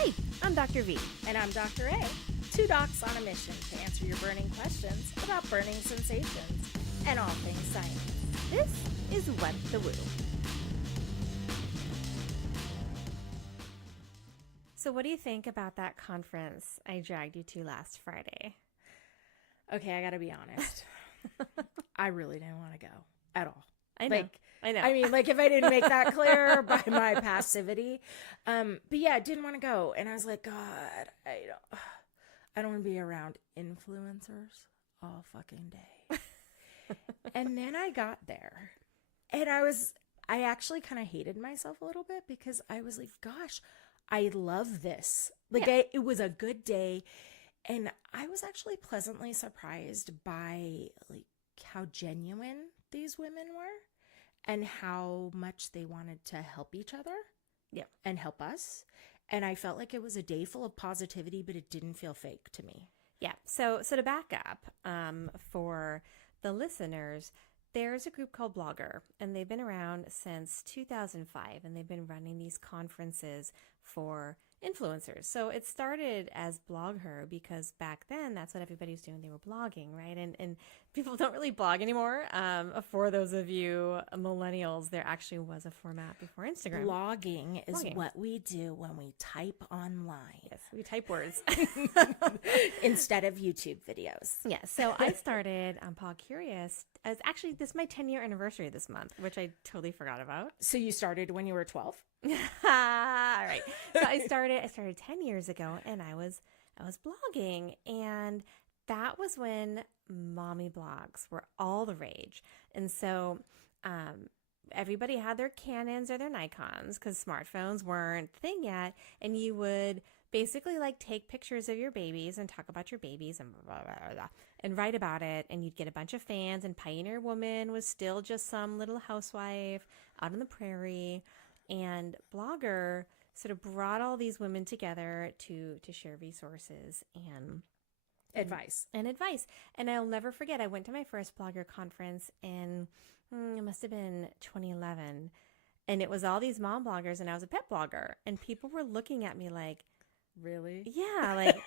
Hi, I'm Dr. V. And I'm Dr. A, two docs on a mission to answer your burning questions about burning sensations and all things science. This is What the Woo. So what do you think about that conference I dragged you to last Friday? Okay, I gotta be honest. I really didn't want to go at all. I know. I mean, like, if I didn't make that clear by my passivity. But yeah, I didn't want to go. And I was like, God, I don't want to be around influencers all fucking day. And then I got there and I actually kind of hated myself a little bit because I was like, gosh, I love this. Like, Yeah. it was a good day. And I was actually pleasantly surprised by like how genuine these women were and how much they wanted to help each other and help us. And I felt like it was a day full of positivity, but it didn't feel fake to me. Yeah. So to back up, for the listeners, there's a group called Blogger, and they've been around since 2005, and they've been running these conferences for influencers. So it started as Blog Her because back then that's what everybody was doing. They were blogging, right? And people don't really blog anymore. For those of you millennials, there actually was a format before Instagram. Blogging is what we do when we type online. Yes, we type words. Instead of YouTube videos. Yeah, so I started on Pod Curious. As actually, this is my 10-year anniversary this month, which I totally forgot about. So you started when you were 12? All right. So I started 10 years ago, and I was blogging, and that was when mommy blogs were all the rage. And so everybody had their Canons or their Nikons because smartphones weren't a thing yet, and you would basically like take pictures of your babies and talk about your babies and blah, blah, blah, blah, and write about it, and you'd get a bunch of fans. And Pioneer Woman was still just some little housewife out on the prairie. And Blogger sort of brought all these women together to share resources and advice. And I'll never forget, I went to my first Blogger conference in, it must have been 2011. And it was all these mom bloggers, and I was a pet blogger. And people were looking at me like, really? Yeah, like,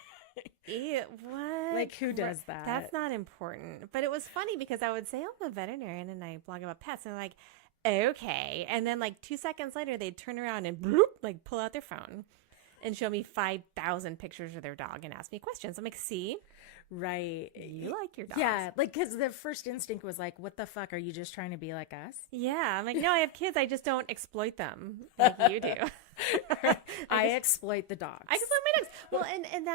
ew, what? Like, who does that? That's not important. But it was funny because I would say, I'm a veterinarian and I blog about pets. And they're like, okay. And then like 2 seconds later, they'd turn around and bloop, like pull out their phone and show me 5,000 pictures of their dog and ask me questions. I'm like, see? Right. You like your dogs. Yeah. Like, because the first instinct was like, what the fuck? Are you just trying to be like us? Yeah. I'm like, no, I have kids. I just don't exploit them like you do. I exploit the dogs. I exploit my dogs. Well, and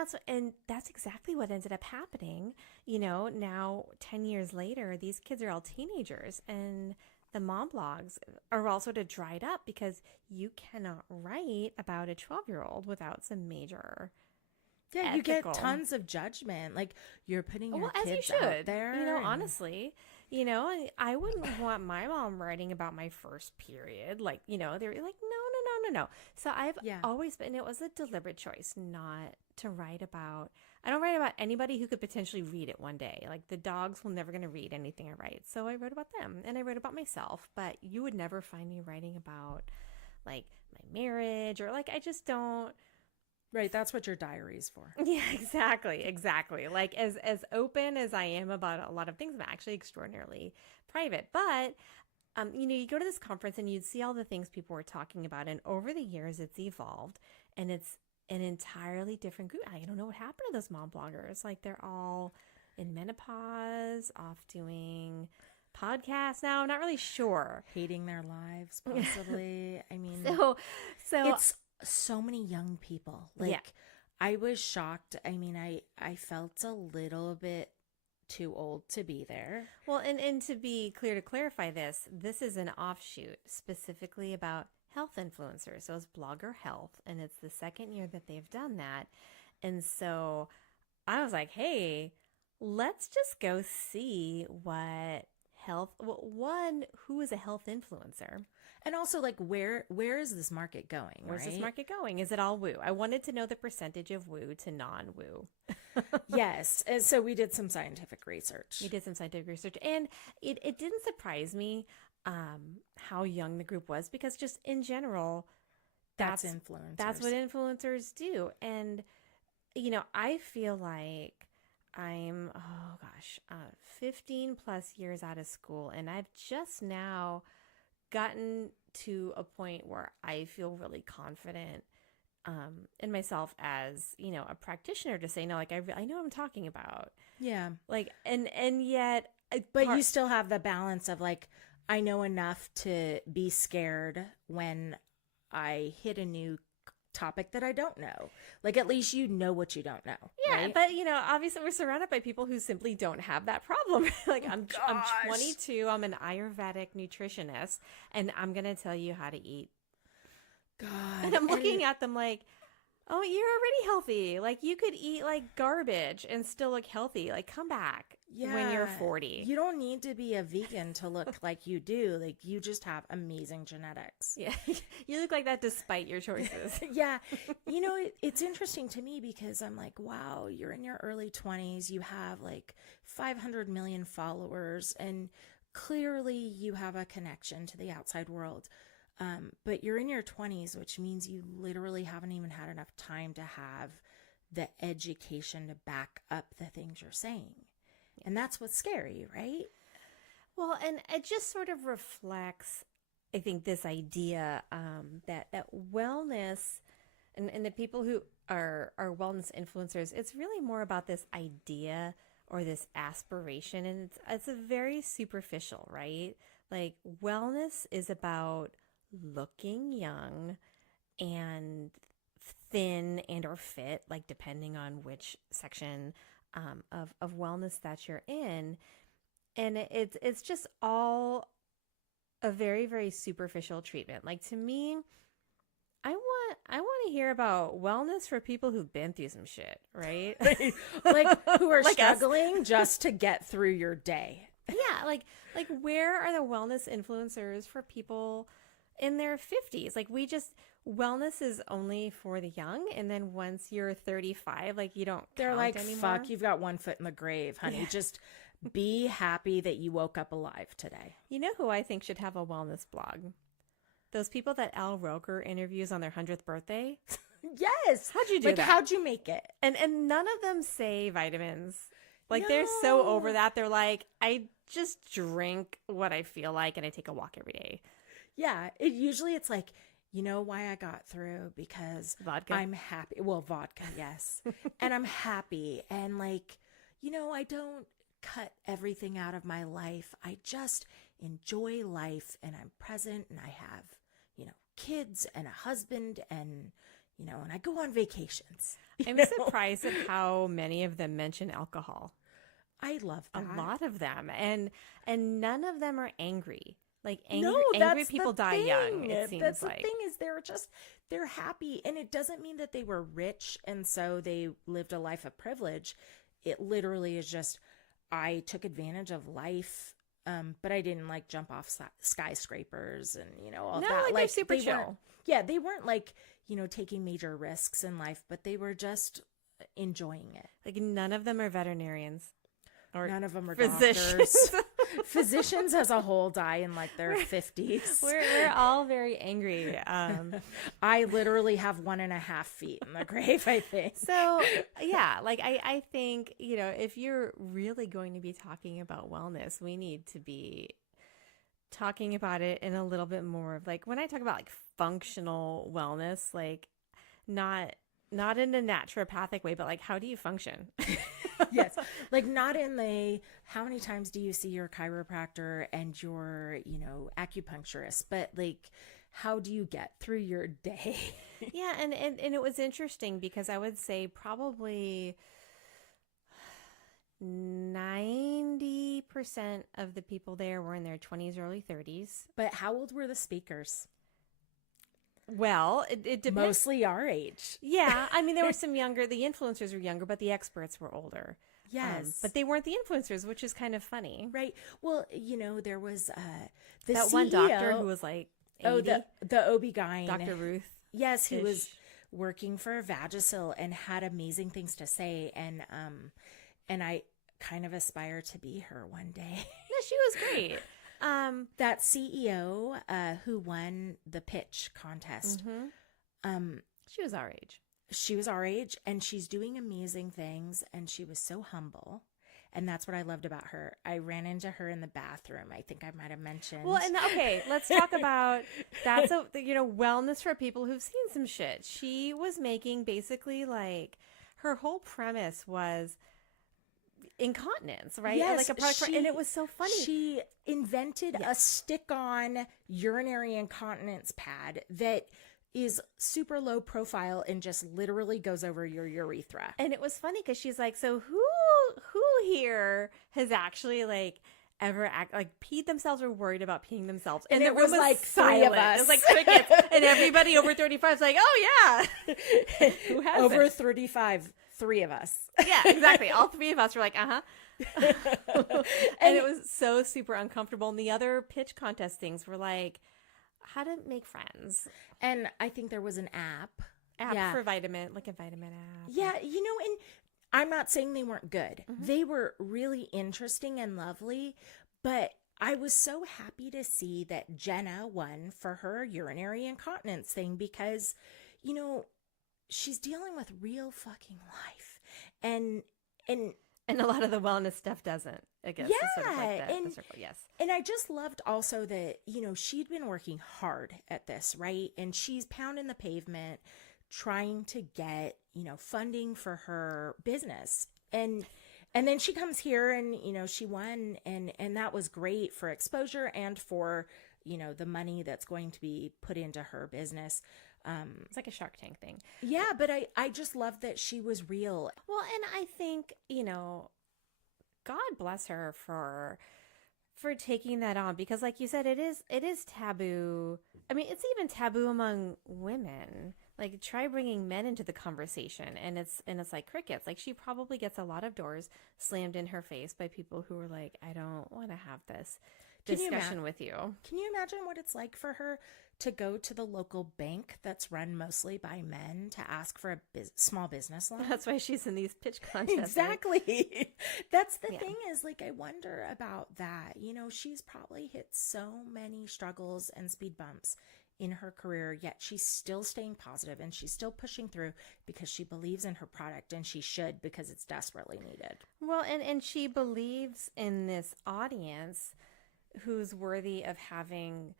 that's exactly what ended up happening. You know, now 10 years later, these kids are all teenagers, and the mom blogs are all sort of dried up because you cannot write about a 12-year-old without some major you get ethical. tons of judgment. Like, you're putting your as you kids should out there. You know, honestly, you know, I wouldn't want my mom writing about my first period. Like, you know, they're like, no. So I've always been, it was a deliberate choice not to write about. I don't write about anybody who could potentially read it one day. Like, the dogs were never going to read anything I write. So I wrote about them, and I wrote about myself. But you would never find me writing about like my marriage, or like, I just don't. Right, that's what your diary is for. Yeah, exactly. Like, as open as I am about a lot of things, I'm actually extraordinarily private. But you know, you go to this conference and you'd see all the things people were talking about, and over the years it's evolved, and it's an entirely different group. I don't know what happened to those mom bloggers. Like, they're all in menopause, off doing podcasts now. I'm not really sure. Hating their lives, possibly. I mean, so it's so many young people. Like, I was shocked. I mean, I felt a little bit too old to be there. Well, and to be clear, to clarify this is an offshoot specifically about health influencers. So it's Blogger Health, and it's the second year that they've done that. And so I was like, hey, let's just go see what health, well, one, who is a health influencer? And also, like, where is this market going? Where's this market going? Is it all woo? I wanted to know the percentage of woo to non-woo. Yes. And so we did some scientific research. And it didn't surprise me how young the group was, because just in general, That's influencers. That's what influencers do. And, I feel like I'm, 15 plus years out of school, and I've just now gotten to a point where I feel really confident in myself as, a practitioner to say, no, like, I know what I'm talking about. Yeah. Like, and yet. But you still have the balance of like, I know enough to be scared when I hit a new topic that I don't know. Like, at least you know what you don't know. Yeah, right? but obviously we're surrounded by people who simply don't have that problem. Like, I'm 22, I'm an Ayurvedic nutritionist, and I'm going to tell you how to eat. God. And I'm looking at them like, oh, you're already healthy. Like, you could eat like garbage and still look healthy. Like, come back when you're 40. You don't need to be a vegan to look like you do. Like, you just have amazing genetics. Yeah. You look like that despite your choices. Yeah. It's interesting to me because I'm like, wow, you're in your early 20s. You have like 500 million followers, and clearly you have a connection to the outside world. But you're in your 20s, which means you literally haven't even had enough time to have the education to back up the things you're saying. And that's what's scary, right? Well, and it just sort of reflects, I think, this idea that wellness and the people who are wellness influencers, it's really more about this idea or this aspiration. And it's a very superficial, right? Like, wellness is about looking young and thin and or fit, like depending on which section of wellness that you're in. And it's just all a very, very superficial treatment. Like, to me, I want to hear about wellness for people who've been through some shit, right? Like, who are Like struggling just to get through your day. Yeah, like where are the wellness influencers for people in their 50s? Like, wellness is only for the young, and then once you're 35, like, you don't They're count like, anymore. fuck, you've got one foot in the grave, honey. Yeah. Just be happy that you woke up alive today. You know who I think should have a wellness blog? Those people that Al Roker interviews on their 100th birthday. Yes. How'd you do like, that? how'd you make it? And none of them say vitamins. Like, No. they're so over that. They're like, I just drink what I feel like, and I take a walk every day. Yeah. It's like, you know why I got through? Because Vodka. I'm happy. Well, vodka, yes. And I'm happy. And like, I don't cut everything out of my life. I just enjoy life, and I'm present, and I have, kids and a husband, and, and I go on vacations. I'm surprised at how many of them mention alcohol. I love that. A lot of them. And none of them are angry. Like, angry that's people the die thing. young, it seems that's like. The thing is, they're happy. And it doesn't mean that they were rich and so they lived a life of privilege. It literally is just, I took advantage of life, but I didn't like jump off skyscrapers and, all No, that. like, they're super chill. Yeah, they weren't like, taking major risks in life, but they were just enjoying it. Like, none of them are veterinarians. Or none of them are physicians. doctors. Physicians as a whole die in like their 50s. We're all very angry. I literally have 1.5 feet in the grave, I think. So, yeah, like, I think, if you're really going to be talking about wellness, we need to be talking about it in a little bit more of, like, when I talk about like functional wellness, like, not in a naturopathic way, but like, how do you function? Yes. Like, not in the, how many times do you see your chiropractor and your, acupuncturist, but like, how do you get through your day? Yeah. And it was interesting because I would say probably 90% of the people there were in their 20s, early 30s. But how old were the speakers? Well, it depends. Mostly our age. Yeah. I mean, there were some younger, the influencers were younger, but the experts were older. Yes. But they weren't the influencers, which is kind of funny. Right. Well, there was the that CEO, one doctor who was like 80. Oh, the OB-GYN. Dr. Ruth. Yes, who was working for Vagisil and had amazing things to say. And I kind of aspire to be her one day. No, she was great. That CEO who won the pitch contest, She was our age. She was our age, and she's doing amazing things, and she was so humble. And that's what I loved about her. I ran into her in the bathroom. I think I might have mentioned. Well, and okay, let's talk about that's wellness for people who've seen some shit. She was making basically like her whole premise was incontinence, right? Yes, Like a product and it was so funny. She invented a stick-on urinary incontinence pad that is super low profile and just literally goes over your urethra. And it was funny because she's like, so who here has actually like ever peed themselves or worried about peeing themselves? And the it room was like silent. 3 of us. It was like crickets. And everybody over 35 is like, oh yeah. Who has over 35, 3 of us. Yeah, exactly. All 3 of us were like, uh-huh. And it was so super uncomfortable. And the other pitch contest things were like, how to make friends. And I think there was an app For vitamin, like a vitamin app. Yeah, and I'm not saying they weren't good. They were really interesting and lovely, but I was so happy to see that Jenna won for her urinary incontinence thing because, she's dealing with real fucking life. And a lot of the wellness stuff doesn't, I guess. Yeah, sort of like the circle, yes. And I just loved also that, she'd been working hard at this, right? And she's pounding the pavement trying to get, funding for her business. And then she comes here and, she won and that was great for exposure and for, the money that's going to be put into her business. It's like a Shark Tank thing. Yeah, but I just love that she was real. Well, and I think, God bless her for taking that on because like you said, it is taboo. I mean, it's even taboo among women. Like try bringing men into the conversation and it's like crickets. Like she probably gets a lot of doors slammed in her face by people who are like, I don't want to have this discussion with you. Can you imagine what it's like for her to go to the local bank that's run mostly by men to ask for a small business loan? That's why she's in these pitch contests. Exactly. Right? That's the thing is like, I wonder about that. She's probably hit so many struggles and speed bumps in her career, yet she's still staying positive and she's still pushing through because she believes in her product and she should because it's desperately needed. Well, and she believes in this audience who's worthy of having,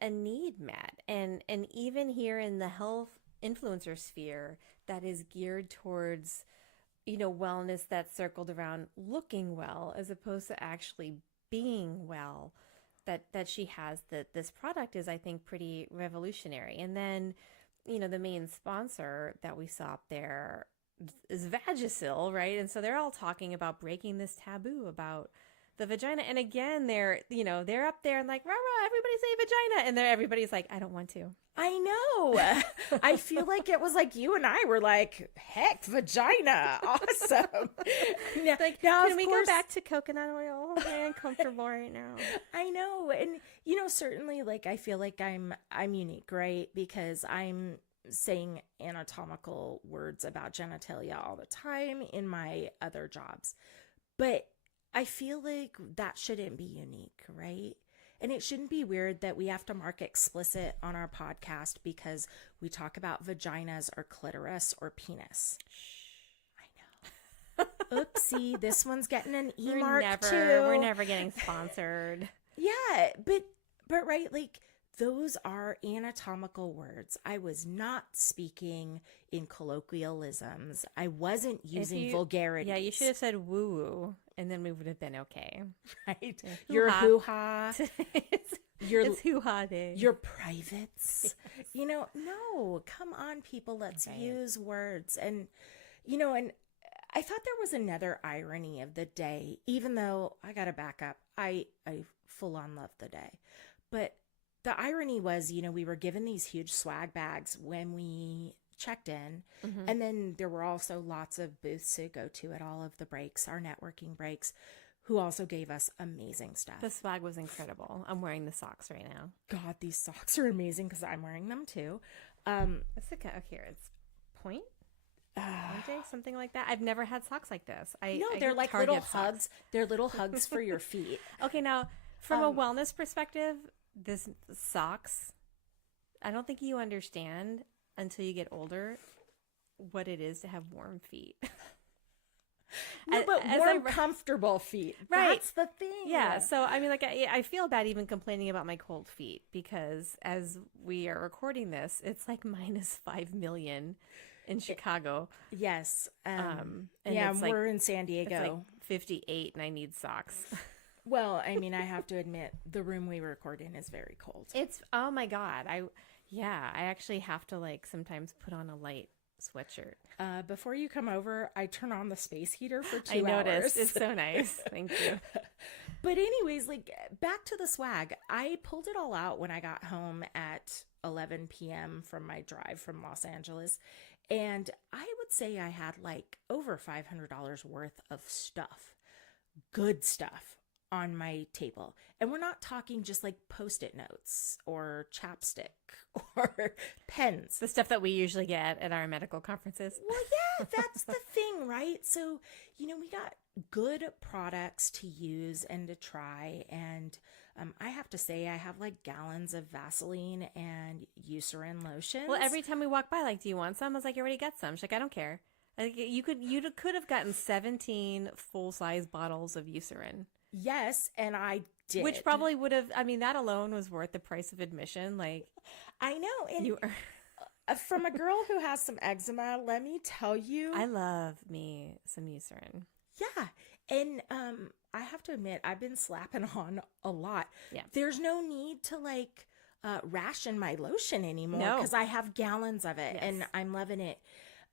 a need met. And even here in the health influencer sphere that is geared towards, wellness that's circled around looking well as opposed to actually being well, that she has, that this product is, I think, pretty revolutionary. And then, the main sponsor that we saw up there is Vagisil, right? And so they're all talking about breaking this taboo about the vagina. And again, they're up there and like, rah, rah, everybody say vagina. And everybody's like, I don't want to. I know. I feel like it was like you and I were like, heck, vagina. Awesome. Now, can we go back to coconut oil? I'm very uncomfortable right now. I know. And, certainly like, I feel like I'm unique, right? Because I'm saying anatomical words about genitalia all the time in my other jobs. But I feel like that shouldn't be unique, right? And it shouldn't be weird that we have to mark explicit on our podcast because we talk about vaginas or clitoris or penis. I know. Oopsie, this one's getting an E mark too. We're never getting sponsored. Yeah, but right, like those are anatomical words. I was not speaking in colloquialisms. I wasn't using vulgarity. Yeah, you should have said woo-woo, and then we would have been okay. Right? Your hoo-ha. It's hoo-ha day. Your privates. Yes. No, come on, people. Let's use words. And, and I thought there was another irony of the day, even though I got to back up. I full on love the day. But the irony was, we were given these huge swag bags when we checked in. Mm-hmm. And then there were also lots of booths to go to at all of the breaks, our networking breaks, who also gave us amazing stuff. The swag was incredible. I'm wearing the socks right now. God, these socks are amazing because I'm wearing them too. It's Point? Something like that. I've never had socks like this. They're like little hugs. They're little hugs for your feet. Okay, now from a wellness perspective, this socks I don't think you understand until you get older what it is to have warm feet. No, but As warm, comfortable feet. Right. That's the thing. Yeah. So, I mean, like, I feel bad even complaining about my cold feet because as we are recording this, it's like minus 5 million in Chicago. Yes. And Yeah, it's we're in San it's like Diego. 58 and I need socks. Well, I mean, I have to admit, the room we record in is very cold. It's, oh my God. I actually have to like sometimes put on a light sweatshirt. Before you come over, I turn on the space heater for 2 I noticed. hours. It's so nice. Thank you. But anyways, like back to the swag. I pulled it all out when I got home at 11 p.m. from my drive from Los Angeles. And I would say I had like over $500 worth of stuff, good stuff on my table. And we're not talking just like Post-it notes or chapstick or pens. The stuff that we usually get at our medical conferences. Well, yeah, that's the thing, right? So, we got good products to use and to try. And I have to say, I have like gallons of Vaseline and Eucerin lotions. Well, every time we walk by, like, do you want some? I was like, you already got some. She's like, I don't care. Like, you could have gotten 17 full-size bottles of Eucerin. Yes, and I did. Which probably would have, I mean, that alone was worth the price of admission. Like, I know. And you are. from a girl who has some eczema, let me tell you. I love me some Eucerin. Yeah. And I have to admit, I've been slapping on a lot. Yeah. There's no need to like ration my lotion anymore No. because I have gallons of it Yes. and I'm loving it.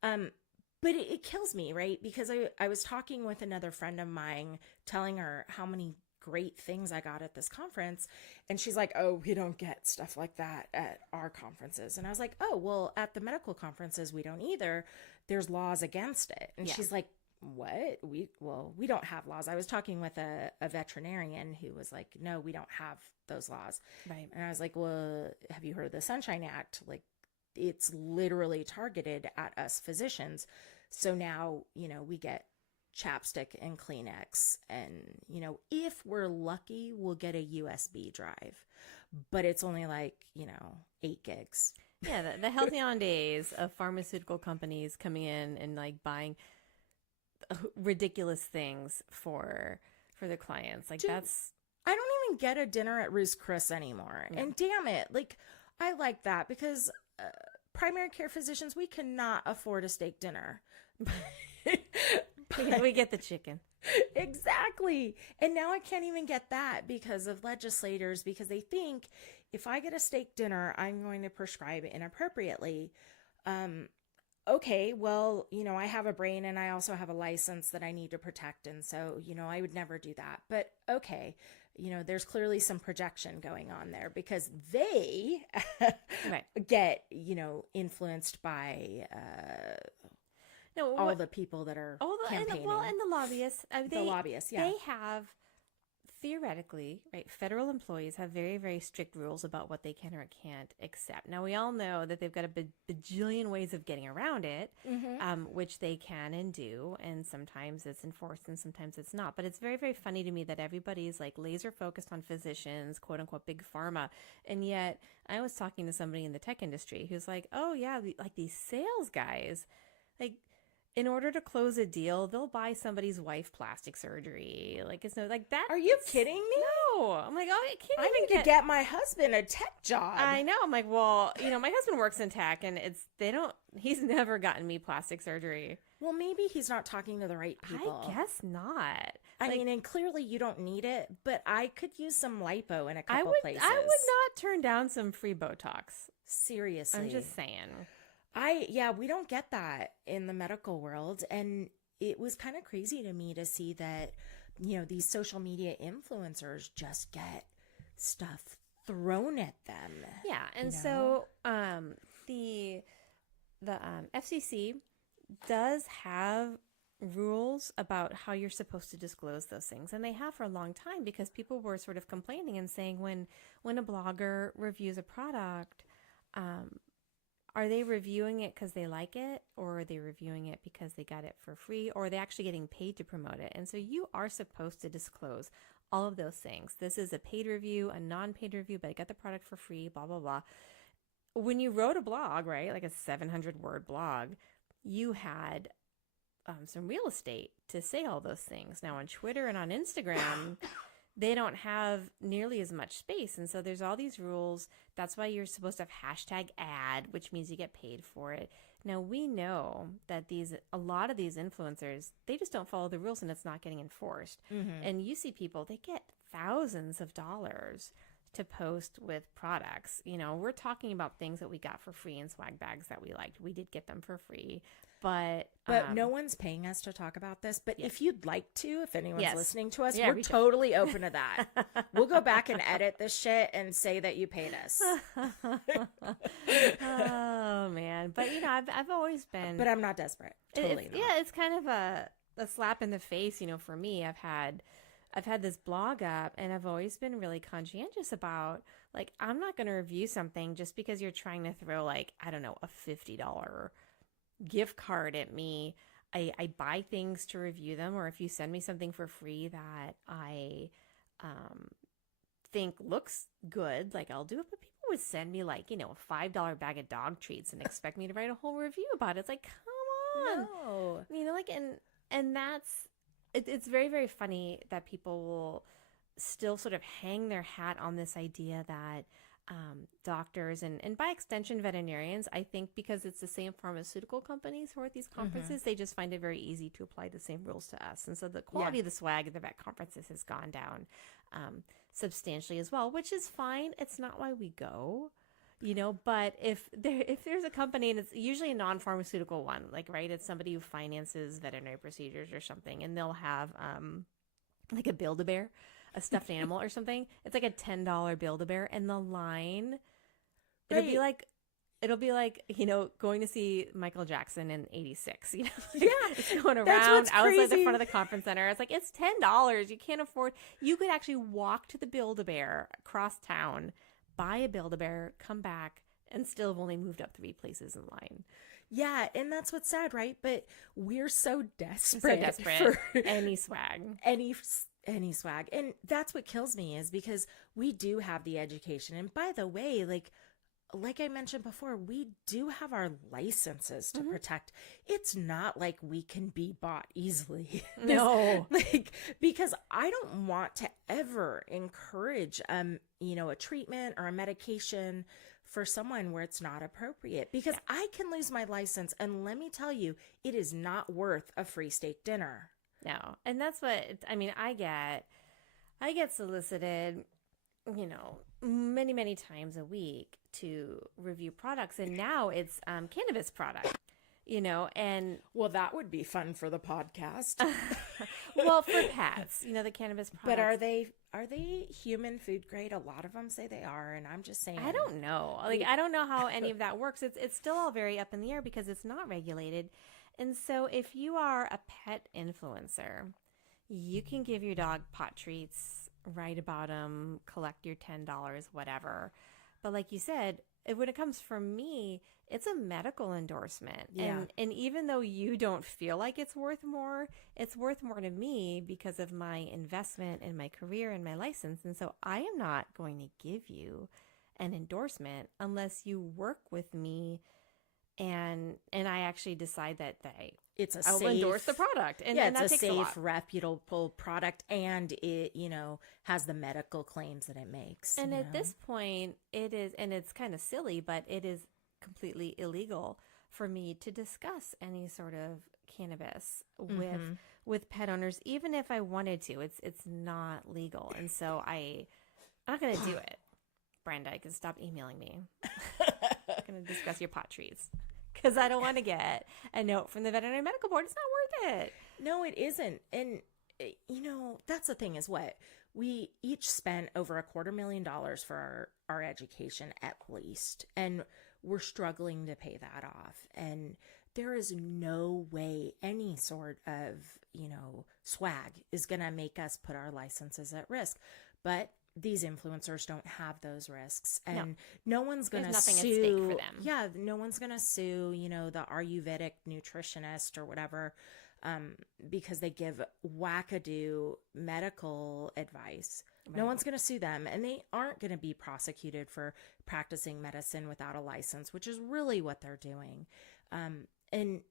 But it kills me, right? Because I was talking with another friend of mine, telling her how many great things I got at this conference. And she's like, oh, we don't get stuff like that at our conferences. And I was like, oh, well, at the medical conferences, we don't either. There's laws against it. And Yeah. she's like, what? We don't have laws. I was talking with a veterinarian who was like, no, we don't have those laws. Right. And I was like, well, have you heard of the Sunshine Act? Like, it's literally targeted at us physicians. So now, we get chapstick and Kleenex. And, if we're lucky, we'll get a USB drive. But it's only like, 8 gigs. Yeah, the healthy on days of pharmaceutical companies coming in and like buying ridiculous things for their clients. Like, Dude, that's... I don't even get a dinner at Ruth's Chris anymore. Yeah. And damn it, like, I like that because primary care physicians, we cannot afford a steak dinner. we get the chicken. Exactly. And now I can't even get that because of legislators, because they think if I get a steak dinner, I'm going to prescribe inappropriately. Okay, well, I have a brain and I also have a license that I need to protect. And so, I would never do that. But okay, there's clearly some projection going on there because they Right. get, influenced by all the people that are campaigning. And the lobbyists. The lobbyists, yeah. They have, theoretically, right, federal employees have very, very strict rules about what they can or can't accept. Now, we all know that they've got a bajillion ways of getting around it, which they can and do, and sometimes it's enforced and sometimes it's not. But it's very, very funny to me that everybody's like laser focused on physicians, quote unquote, big pharma, and yet I was talking to somebody in the tech industry who's like, oh yeah, like these sales guys, like, in order to close a deal, they'll buy somebody's wife plastic surgery. Like, it's no, like that. Are you kidding me? No. I'm like, oh, I can't I even need to get my husband a tech job. I know. I'm like, well, my husband works in tech and he's never gotten me plastic surgery. Well, maybe he's not talking to the right people. I guess not. I mean, and clearly you don't need it, but I could use some lipo in a couple places. I would not turn down some free Botox. Seriously. I'm just saying. We don't get that in the medical world. And it was kind of crazy to me to see that, these social media influencers just get stuff thrown at them. Yeah. And so the FCC does have rules about how you're supposed to disclose those things. And they have for a long time because people were sort of complaining and saying when a blogger reviews a product, are they reviewing it because they like it, or are they reviewing it because they got it for free, or are they actually getting paid to promote it? And so you are supposed to disclose all of those things. This is a paid review, a non-paid review, but I got the product for free, blah, blah, blah. when you wrote a blog, right, like a 700-word blog, you had some real estate to say all those things. Now on Twitter and on Instagram, they don't have nearly as much space. And so there's all these rules. That's why you're supposed to have hashtag ad, which means you get paid for it. Now we know that a lot of these influencers, they just don't follow the rules and it's not getting enforced. And you see people, they get thousands of dollars to post with products. You know, we're talking about things that we got for free and swag bags that we liked. We did get them for free. But no one's paying us to talk about this. But if you'd like to, if anyone's listening to us, Yeah, we're totally open to that. We'll go back and edit this shit and say that you paid us. Oh man. But you know, I've always been, But I'm not desperate. Totally not. Yeah, it's kind of a slap in the face, you know, for me. I've had this blog up and I've always been really conscientious about, like, I'm not going to review something just because you're trying to throw, like, I don't know, a $50 gift card at me. I buy things to review them, or if you send me something for free that I think looks good, like, I'll do it. But people would send me, like, you know, a $5 bag of dog treats and expect me to write a whole review about it. It's like, come on. No. You know, like, and that's, it's very, very funny that people will still sort of hang their hat on this idea that doctors and by extension veterinarians, I think because it's the same pharmaceutical companies who are at these conferences, they just find it very easy to apply the same rules to us. And so the quality of the swag at the vet conferences has gone down substantially as well, which is fine. It's not why we go. You know, but if there's a company, and it's usually a non-pharmaceutical one, like, right, it's somebody who finances veterinary procedures or something, and they'll have like a Build-A-Bear, a stuffed animal or something. It's like a $10 Build-A-Bear, and the line, it'll be like, you know, going to see Michael Jackson in '86. You know, it's going around outside the front of the conference center. It's like, it's $10. You can't afford. You could actually walk to the Build-A-Bear across town, buy a Build-A-Bear, come back, and still have only moved up 3 places in line. Yeah, and that's what's sad, right? But we're so desperate for any swag. Any swag. And that's what kills me, is because we do have the education. And by the way, like I mentioned before, we do have our licenses to protect. It's not like we can be bought easily. No. Because I don't want to ever encourage, you know, a treatment or a medication for someone where it's not appropriate, because I can lose my license. And let me tell you, it is not worth a free steak dinner. No. And that's what, I mean, I get solicited, you know, many, many times a week to review products. And now it's cannabis products, you know, and well, that would be fun for the podcast. Well, for pets, you know, the cannabis products. But are they human food grade? A lot of them say they are, and I'm just saying, I don't know. Like, I don't know how any of that works. It's still all very up in the air because it's not regulated. And so if you are a pet influencer, you can give your dog pot treats, write about them, collect your $10, whatever. But like you said, when it comes from me, it's a medical endorsement. Yeah. And even though you don't feel like it's worth more to me because of my investment in my career and my license. And so I am not going to give you an endorsement unless you work with me and I actually decide that I'll endorse the product. And it's that a takes safe, reputable product, and it, you know, has the medical claims that it makes. And at this point, it is, and it's kind of silly, but it is completely illegal for me to discuss any sort of cannabis with pet owners, even if I wanted to. It's not legal, and so I'm not going to do it. Brenda, you can stop emailing me. I'm going to discuss your pot trees because I don't want to get a note from the veterinary medical board. It's not worth it. No, it isn't. And, you know, that's the thing, is what we each spent over $250,000 for our education, at least. And we're struggling to pay that off. And there is no way any sort of, you know, swag is going to make us put our licenses at risk. But these influencers don't have those risks, and no one's going to sue. There's nothing at stake for them. Yeah, no one's going to sue, you know, the Ayurvedic nutritionist or whatever, because they give wackadoo medical advice. No one's going to sue them, and they aren't going to be prosecuted for practicing medicine without a license, which is really what they're doing. And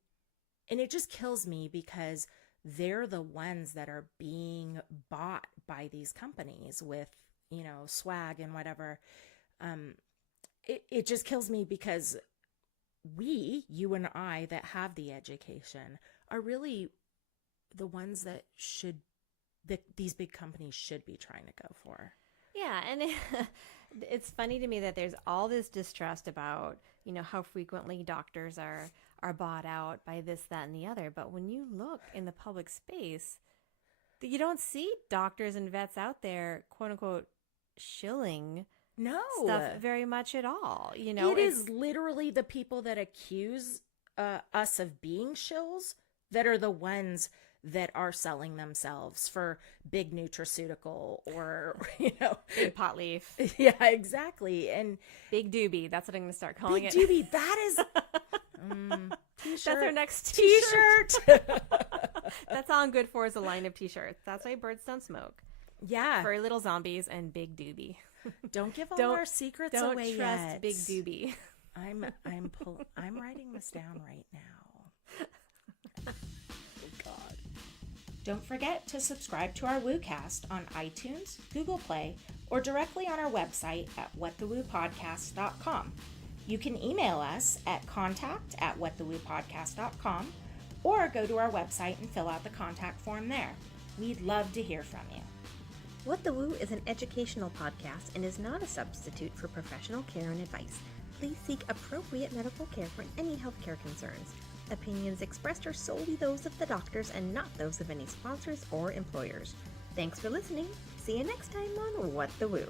it just kills me because they're the ones that are being bought by these companies with, swag and whatever. It just kills me because you and I that have the education are really the ones that these big companies should be trying to go for. Yeah, and it's funny to me that there's all this distrust about, how frequently doctors are bought out by this, that, and the other. But when you look in the public space, you don't see doctors and vets out there, quote unquote, shilling stuff very much at all. It is literally the people that accuse us of being shills that are the ones that are selling themselves for big nutraceutical or, big pot leaf. Yeah, exactly. And Big Dooby. That's what I'm going to start calling it. Big Dooby. That is t-shirt. That's our next t-shirt. That's all I'm good for is a line of t-shirts. That's why birds don't smoke. Yeah. Furry little zombies and Big Dooby. Don't give all our secrets away yet. Don't trust Big Dooby. I'm writing this down right now. God. Don't forget to subscribe to our WooCast on iTunes, Google Play, or directly on our website at whatthewoopodcast.com. You can email us at contact@whatthewoopodcast.com or go to our website and fill out the contact form there. We'd love to hear from you. What the Woo is an educational podcast and is not a substitute for professional care and advice. Please seek appropriate medical care for any healthcare concerns. Opinions expressed are solely those of the doctors and not those of any sponsors or employers. Thanks for listening. See you next time on What the Woo.